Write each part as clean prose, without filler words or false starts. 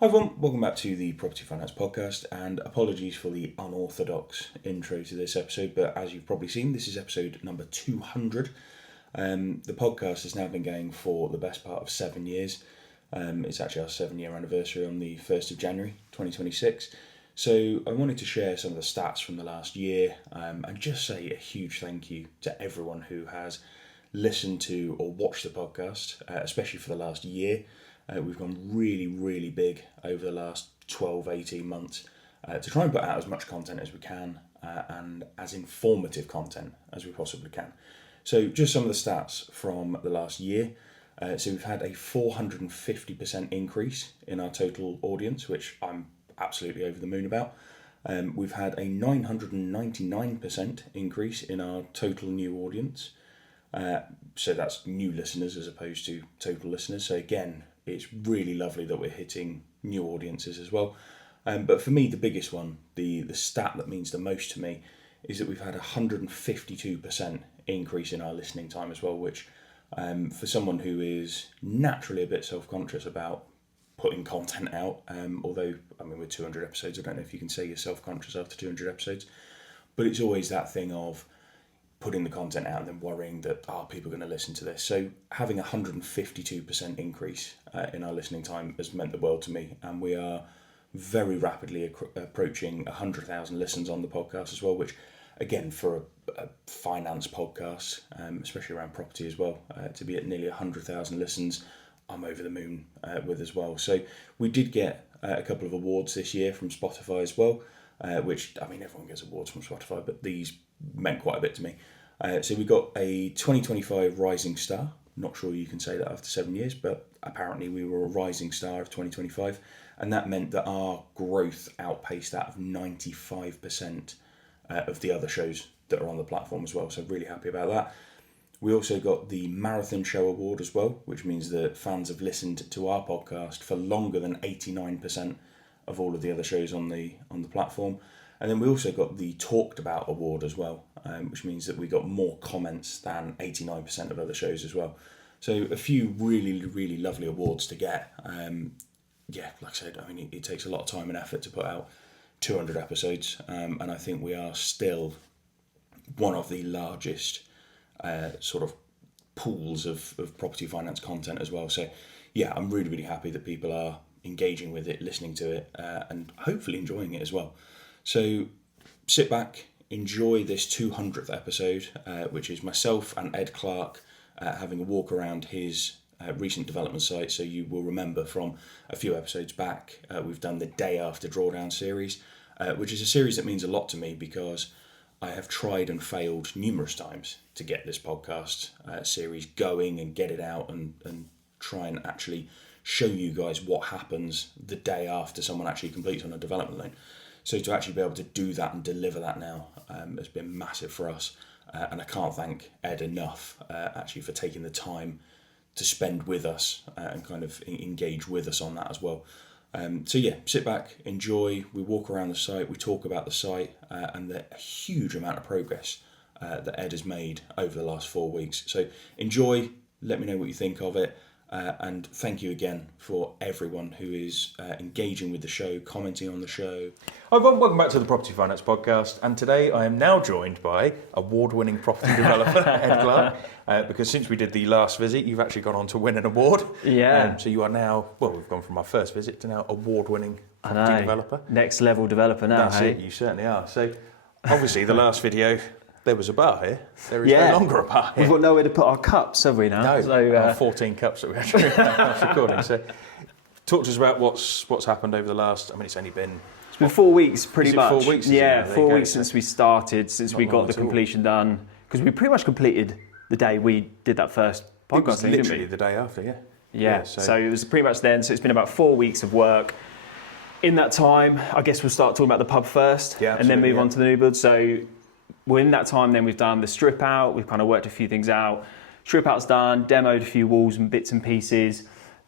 Hi everyone, welcome back to the Property Finance Podcast, and apologies for the unorthodox intro to this episode, but as you've probably seen, this is episode number 200. The podcast has now been going for the best part of 7 years. It's actually our 7-year anniversary on the 1st of January 2026. So I wanted to share some of the stats from the last year and just say a huge thank you to everyone who has listened to or watched the podcast, especially for the last year. We've gone really big over the last 12, 18 months to try and put out as much content as we can and as informative content as we possibly can. So just some of the stats from the last year. So we've had a 450% increase in our total audience, which I'm absolutely over the moon about. We've had a 999% increase in our total new audience. So that's new listeners as opposed to total listeners. So again, it's really lovely that we're hitting new audiences as well. But for me, the biggest one, the stat that means the most to me, is that we've had a 152% increase in our listening time as well, which for someone who is naturally a bit self-conscious about putting content out, although, I mean, with 200 episodes, I don't know if you can say you're self-conscious after 200 episodes, but it's always that thing of putting the content out and then worrying that, people are going to listen to this. So having a 152% increase in our listening time has meant the world to me, and we are very rapidly approaching 100,000 listens on the podcast as well, which again, for a finance podcast, especially around property as well, to be at nearly 100,000 listens, I'm over the moon with as well. So we did get a couple of awards this year from Spotify as well, which, I mean, everyone gets awards from Spotify, but these meant quite a bit to me. So we got a 2025 Rising Star. Not sure you can say that after 7 years, but apparently we were a Rising Star of 2025. And that meant that our growth outpaced that of 95% of the other shows that are on the platform as well. So really happy about that. We also got the Marathon Show Award as well, which means that fans have listened to our podcast for longer than 89% of all of the other shows on the platform. And then we also got the Talked About Award as well, which means that we got more comments than 89% of other shows as well. So a few really lovely awards to get. Like I said, I mean, it takes a lot of time and effort to put out 200 episodes, and I think we are still one of the largest sort of pools of property finance content as well. So yeah, I'm really happy that people are engaging with it, listening to it, and hopefully enjoying it as well. So sit back, enjoy this 200th episode, which is myself and Ed Clarke having a walk around his recent development site. So you will remember from a few episodes back, we've done the Day After Drawdown series, which is a series that means a lot to me because I have tried and failed numerous times to get this podcast series going and get it out and try and actually show you guys what happens the day after someone actually completes on a development loan. So to actually be able to do that and deliver that now has been massive for us. And I can't thank Ed enough actually for taking the time to spend with us and kind of engage with us on that as well. So yeah, sit back, enjoy. We walk around the site, we talk about the site and the huge amount of progress that Ed has made over the last 4 weeks. So enjoy, let me know what you think of it. And thank you again for everyone who is engaging with the show, commenting on the show. Hi everyone, welcome back to the Property Finance Podcast, and today I am now joined by award-winning property developer Ed Clarke, because since we did the last visit, you've actually gone on to win an award. Yeah. So you are now, well, we've gone from our first visit to now award-winning property developer. Next level developer now, That's hey? it, you certainly are. So obviously the last video, there was a bar here. There is no longer a bar here. We've got nowhere to put our cups, have we now? No, So, our 14 cups that we actually have recording. So talk to us about what's happened over the last, I mean, it's only been... It's been 4 weeks, pretty much. 4 weeks? Yeah, 4 weeks since we started, since we got the completion done. Because we pretty much completed the day we did that first podcast. It was thing, literally didn't we? the day after, yeah. Yeah, so it was pretty much then. So it's been about 4 weeks of work. In that time, I guess we'll start talking about the pub first, and then move on to the new build. So in that time, then we've done the strip out. We've kind of worked a few things out. Strip out's done, demoed a few walls and bits and pieces.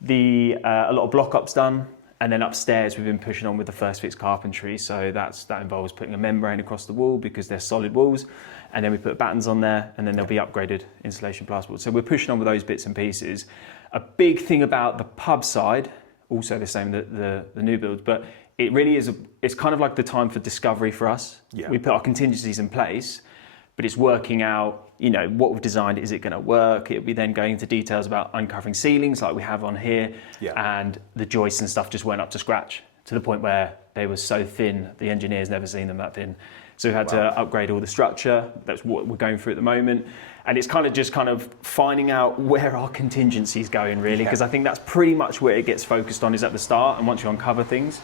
A lot of block up's done. And then upstairs, we've been pushing on with the first fix carpentry. So that involves putting a membrane across the wall because they're solid walls. And then we put battens on there, and then there'll be upgraded insulation plasterboard. So we're pushing on with those bits and pieces. A big thing about the pub side also the same the new builds. But it really is, it's kind of like the time for discovery for us. Yeah. We put our contingencies in place, but it's working out, what we've designed, is it going to work? It'll be then going into details about uncovering ceilings like we have on here. And the joists and stuff just weren't up to scratch to the point where they were so thin, the engineers never seen them that thin. So we had to upgrade all the structure. That's what we're going through at the moment. And it's kind of finding out where our contingency is going, really, because I think that's pretty much where it gets focused on, is at the start. And once you uncover things,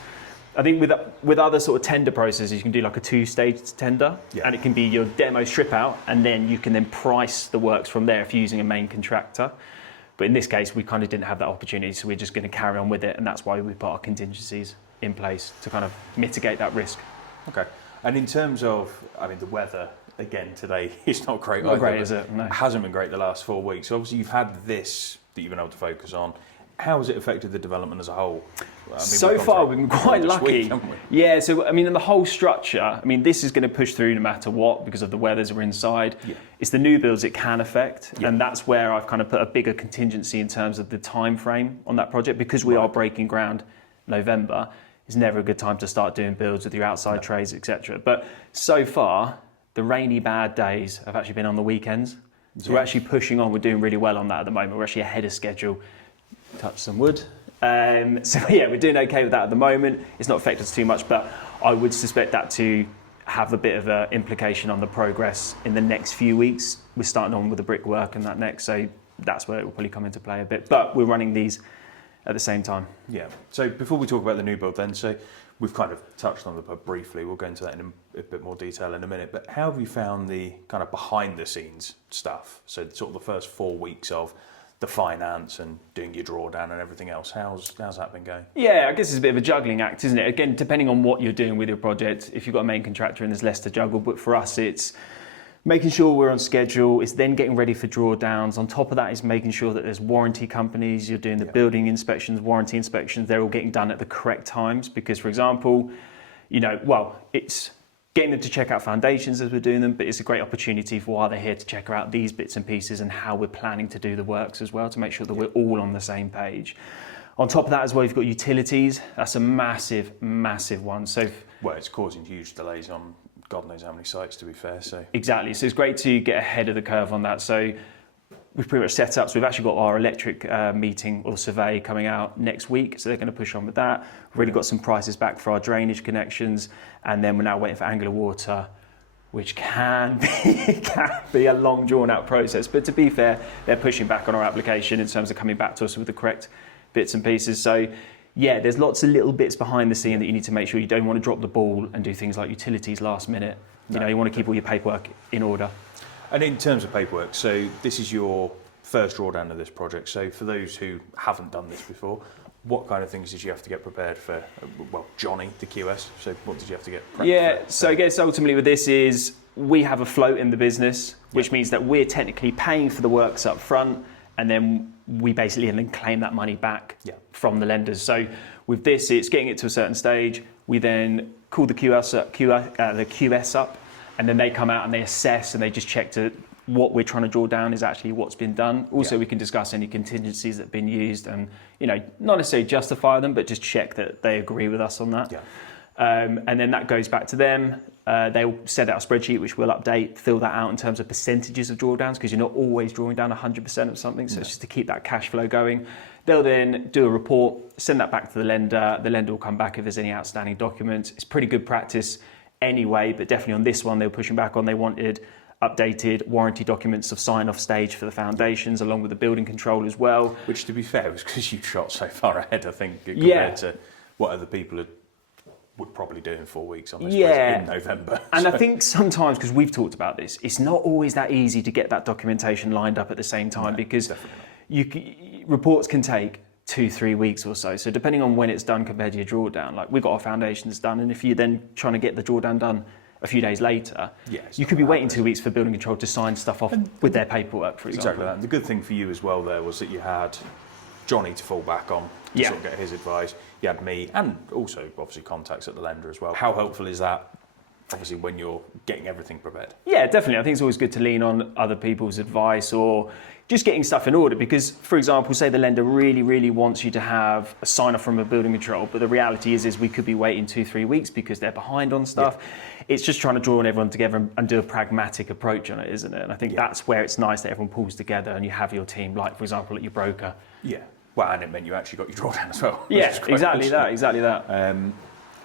I think with other sort of tender processes, you can do like a 2-stage tender, and it can be your demo strip out, and then you can then price the works from there if you're using a main contractor. But in this case, we kind of didn't have that opportunity, so we're just going to carry on with it, and that's why we put our contingencies in place to kind of mitigate that risk. Okay. And in terms of, the weather, again, today is not great. Not great, is it? No. It hasn't been great the last 4 weeks. So obviously you've had this that you've been able to focus on. How has it affected the development as a whole? So far, we've been quite lucky. Yeah, so in the whole structure, this is going to push through no matter what because of the weathers we're inside. Yeah. It's the new builds it can affect, and that's where I've kind of put a bigger contingency in terms of the time frame on that project, because we are breaking ground November. It's never a good time to start doing builds with your outside trades, etc. But so far, the rainy bad days have actually been on the weekends. So we're actually pushing on. We're doing really well on that at the moment. We're actually ahead of schedule. Touch some wood. We're doing okay with that at the moment. It's not affected us too much, but I would suspect that to have a bit of an implication on the progress in the next few weeks. We're starting on with the brickwork and that next, so that's where it will probably come into play a bit. But we're running these at the same time. Yeah. So before we talk about the new build then, so we've kind of touched on the pub briefly. We'll go into that in a bit more detail in a minute. But how have you found the kind of behind the scenes stuff? So sort of the first 4 weeks of the finance and doing your drawdown and everything else. How's that been going? Yeah, I guess it's a bit of a juggling act, isn't it? Again, depending on what you're doing with your project, if you've got a main contractor and there's less to juggle, but for us it's making sure we're on schedule, it's then getting ready for drawdowns. On top of that is making sure that there's warranty companies, you're doing the building inspections, warranty inspections, they're all getting done at the correct times because, for example, it's getting them to check out foundations as we're doing them, but it's a great opportunity for while they're here to check out these bits and pieces and how we're planning to do the works as well, to make sure that we're all on the same page. On top of that as well, you've got utilities. That's a massive, massive one. So, it's causing huge delays on God knows how many sites, to be fair. So exactly. So it's great to get ahead of the curve on that. So we've pretty much set up. So we've actually got our electric meeting or survey coming out next week. So they're going to push on with that. We've already got some prices back for our drainage connections. And then we're now waiting for angular water, which can be a long drawn out process. But to be fair, they're pushing back on our application in terms of coming back to us with the correct bits and pieces. So yeah, there's lots of little bits behind the scene that you need to make sure you don't want to drop the ball and do things like utilities last minute. You want to keep all your paperwork in order. And in terms of paperwork, so this is your first drawdown of this project. So for those who haven't done this before, what kind of things did you have to get prepared for? Johnny, the QS. So what did you have to get prepared for? So I guess ultimately with this is we have a float in the business, which means that we're technically paying for the works up front, and then we basically then claim that money back from the lenders. So with this, it's getting it to a certain stage. We then call the QS up, and then they come out and they assess and they just check to what we're trying to draw down is actually what's been done. Also, we can discuss any contingencies that have been used and, not necessarily justify them, but just check that they agree with us on that. And then that goes back to them. They'll send out a spreadsheet, which we'll update, fill that out in terms of percentages of drawdowns, because you're not always drawing down 100% of something. So it's just to keep that cash flow going. They'll then do a report, send that back to the lender. The lender will come back if there's any outstanding documents. It's pretty good practice anyway, but definitely on this one, they were pushing back on. They wanted updated warranty documents of sign-off stage for the foundations, along with the building control as well. Which, to be fair, was because you shot so far ahead, I think, compared to what other people would probably do in 4 weeks on this in November. And I think sometimes, because we've talked about this, it's not always that easy to get that documentation lined up at the same time, because reports can take 2-3 weeks or so. So depending on when it's done compared to your drawdown, like we've got our foundations done, and if you're then trying to get the drawdown done a few days later, you could be waiting 2 weeks for building control to sign stuff off with their paperwork, for example. Exactly that. And the good thing for you as well there was that you had Johnny to fall back on to sort of get his advice. You had me, and also obviously contacts at the lender as well. How helpful is that obviously when you're getting everything prepared. Yeah, definitely. I think it's always good to lean on other people's advice or just getting stuff in order because, for example, say the lender really, really wants you to have a sign-off from a building control, but the reality is we could be waiting 2-3 weeks because they're behind on stuff. Yeah. It's just trying to draw everyone together and do a pragmatic approach on it, isn't it? And I think that's where it's nice that everyone pulls together and you have your team, like, for example, at your broker. Yeah. Well, and it meant you actually got your drawdown as well. Yeah, exactly that.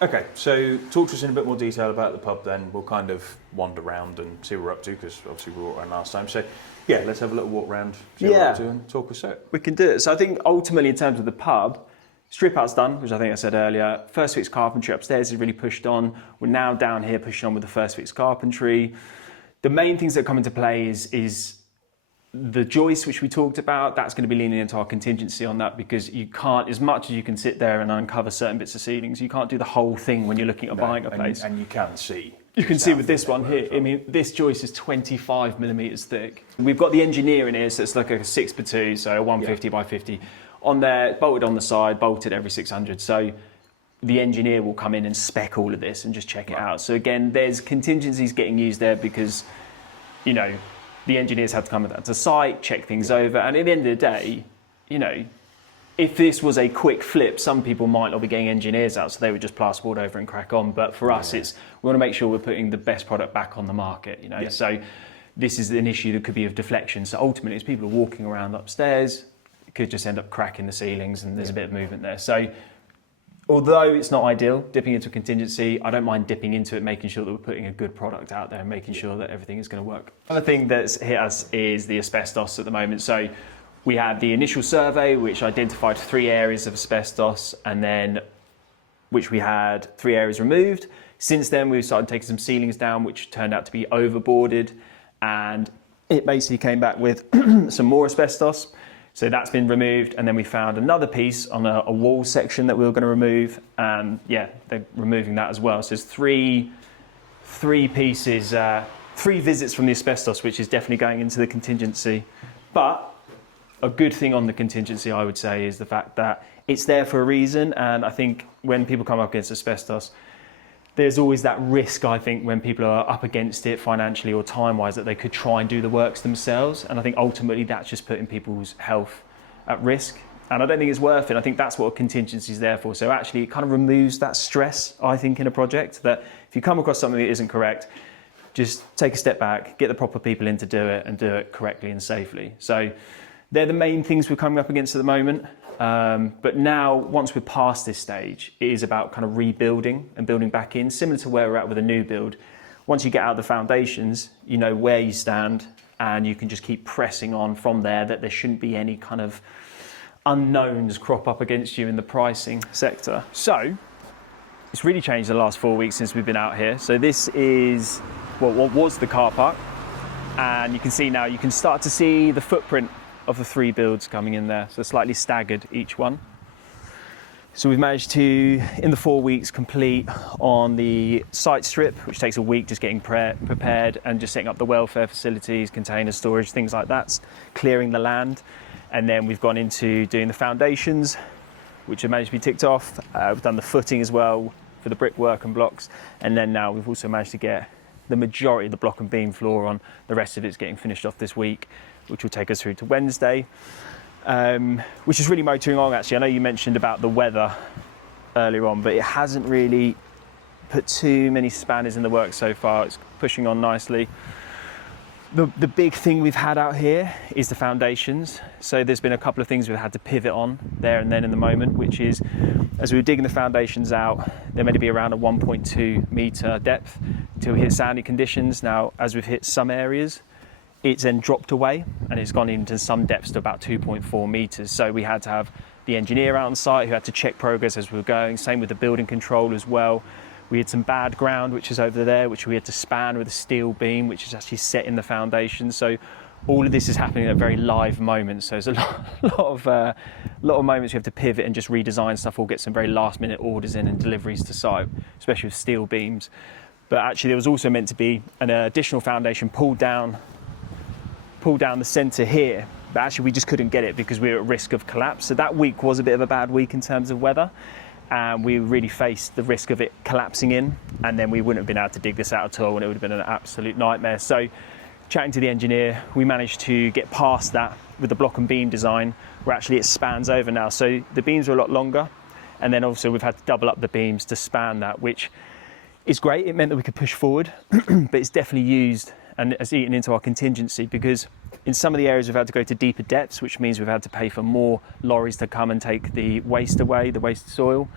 Okay, so talk to us in a bit more detail about the pub then. We'll kind of wander around and see what we're up to because obviously we walked around last time. So yeah, let's have a little walk around, see what we're up to and talk us through it. We can do it. So I think ultimately in terms of the pub, strip out's done, which I think I said earlier. First fix carpentry upstairs is really pushed on. We're now down here pushing on with the first fix carpentry. The main things that come into play is the joist, which we talked about. That's going to be leaning into our contingency on that because you can't, as much as you can sit there and uncover certain bits of ceilings, you can't do the whole thing when you're looking at buying a place. And you can see. You can see with this one here, I mean, this joist is 25 millimetres thick. We've got the engineer in here, so it's like a 6x2, so a 150 by 50. On there, bolted on the side, bolted every 600. So the engineer will come in and spec all of this and just check it out. So again, there's contingencies getting used there because, you know, the engineers have to come to site, check things over, and at the end of the day, you know, if this was a quick flip, some people might not be getting engineers out, so they would just plasterboard over and crack on. But for us, it's we want to make sure we're putting the best product back on the market, you know. Yeah. So this is an issue that could be of deflection. So ultimately, as people are walking around upstairs, it could just end up cracking the ceilings, and there's a bit of movement there. So although it's not ideal, dipping into a contingency, I don't mind dipping into it, making sure that we're putting a good product out there and making sure that everything is going to work. Another thing that's hit us is the asbestos at the moment. So we had the initial survey, which identified 3 areas of asbestos, and then which we had 3 areas removed. Since then, we've started taking some ceilings down, which turned out to be overboarded, and it basically came back with some more asbestos. So that's been removed, and then we found another piece on a wall section that we were going to remove, and yeah, they're removing that as well. So there's three pieces, 3 visits from the asbestos, which is definitely going into the contingency. But a good thing on the contingency, I would say, is the fact that it's there for a reason, and I think when people come up against asbestos, there's always that risk, I think, when people are up against it financially or time-wise, that they could try and do the works themselves. And I think ultimately that's just putting people's health at risk. And I don't think it's worth it. I think that's what a contingency is there for. So actually it kind of removes that stress, I think, in a project, that if you come across something that isn't correct, just take a step back, get the proper people in to do it and do it correctly and safely. So they're the main things we're coming up against at the moment. But now, once we're past this stage, it is about kind of rebuilding and building back in, similar to where we're at with a new build. Once you get out the foundations, you know where you stand, and you can just keep pressing on from there, that there shouldn't be any kind of unknowns crop up against you in the pricing sector. So it's really changed the last 4 weeks since we've been out here. So this is what was the car park, and you can see now, you can start to see the footprint of the 3 builds coming in there, so slightly staggered each one. So we've managed to, in the 4 weeks, complete on the site strip, which takes a week just getting prepared and just setting up the welfare facilities, container storage, things like that, clearing the land. And then we've gone into doing the foundations, which have managed to be ticked off. We've done the footing as well for the brickwork and blocks. And then now we've also managed to get the majority of the block and beam floor on. The rest of it's getting finished off this week, which will take us through to Wednesday, which is really motoring along, actually. I know you mentioned about the weather earlier on, but it hasn't really put too many spanners in the works so far. It's pushing on nicely. The big thing we've had out here is the foundations. So there's been a couple of things we've had to pivot on there and then in the moment, which is, as we were digging the foundations out, they're meant to be around a 1.2 metre depth till we hit sandy conditions. Now, as we've hit some areas, it's then dropped away and it's gone into some depths to about 2.4 metres. So we had to have the engineer out on site who had to check progress as we were going. Same with the building control as well. We had some bad ground, which is over there, which we had to span with a steel beam, which is actually set in the foundation. So all of this is happening at a very live moment. So there's a lot of moments you have to pivot and just redesign stuff or get some very last minute orders in and deliveries to site, especially with steel beams. But actually there was also meant to be an additional foundation pulled down the centre here, but actually we just couldn't get it because we were at risk of collapse. So that week was a bit of a bad week in terms of weather. and we really faced the risk of it collapsing in, and then we wouldn't have been able to dig this out at all, and it would have been an absolute nightmare. So chatting to the engineer, we managed to get past that with the block and beam design, where actually it spans over now. So the beams are a lot longer, and then also we've had to double up the beams to span that, which is great. It meant that we could push forward, but it's definitely used and it's eaten into our contingency, because in some of the areas we've had to go to deeper depths, which means we've had to pay for more lorries to come and take the waste away, the waste soil,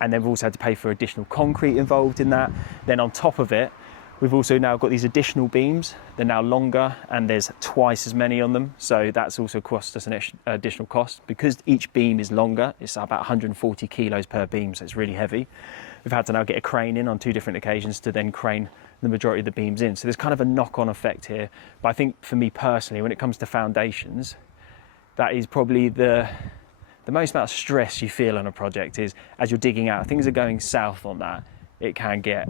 and then we've also had to pay for additional concrete involved in that. Then on top of it, we've also now got these additional beams. They're now longer and there's twice as many on them, so that's also cost us an additional cost. Because each beam is longer, it's about 140 kilos per beam, so it's really heavy. We've had to now get a crane in on 2 different occasions to then crane the majority of the beams in. So there's kind of a knock-on effect here. But I think for me personally, when it comes to foundations, that is probably the most amount of stress you feel on a project is as you're digging out. Things are going south on that. It can get,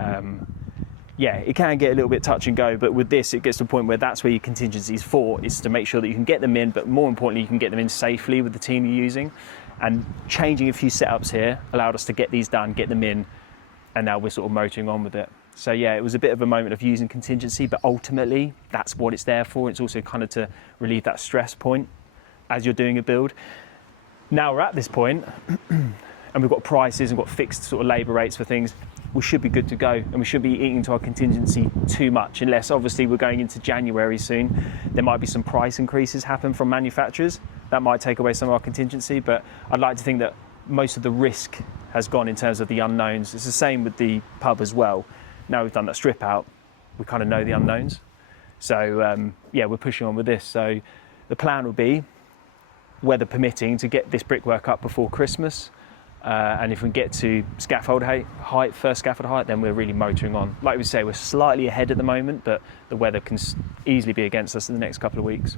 it can get a little bit touch and go. But with this, it gets to a point where that's where your contingency is for, is to make sure that you can get them in, but more importantly, you can get them in safely with the team you're using. And changing a few setups here allowed us to get these done, get them in, and now we're sort of motoring on with it. So yeah, it was a bit of a moment of using contingency, but ultimately that's what it's there for. It's also kind of to relieve that stress point as you're doing a build. Now we're at this point and we've got prices and got fixed sort of labour rates for things. We should be good to go, and we should be eating into our contingency too much, unless obviously we're going into January soon. There might be some price increases happen from manufacturers. That might take away some of our contingency, but I'd like to think that most of the risk has gone in terms of the unknowns. It's the same with the pub as well. Now we've done that strip out, we kind of know the unknowns. So we're pushing on with this. So the plan will be, weather permitting, to get this brickwork up before Christmas. And if we get to scaffold height, first scaffold height, then we're really motoring on. Like we say, we're slightly ahead at the moment, but the weather can easily be against us in the next couple of weeks.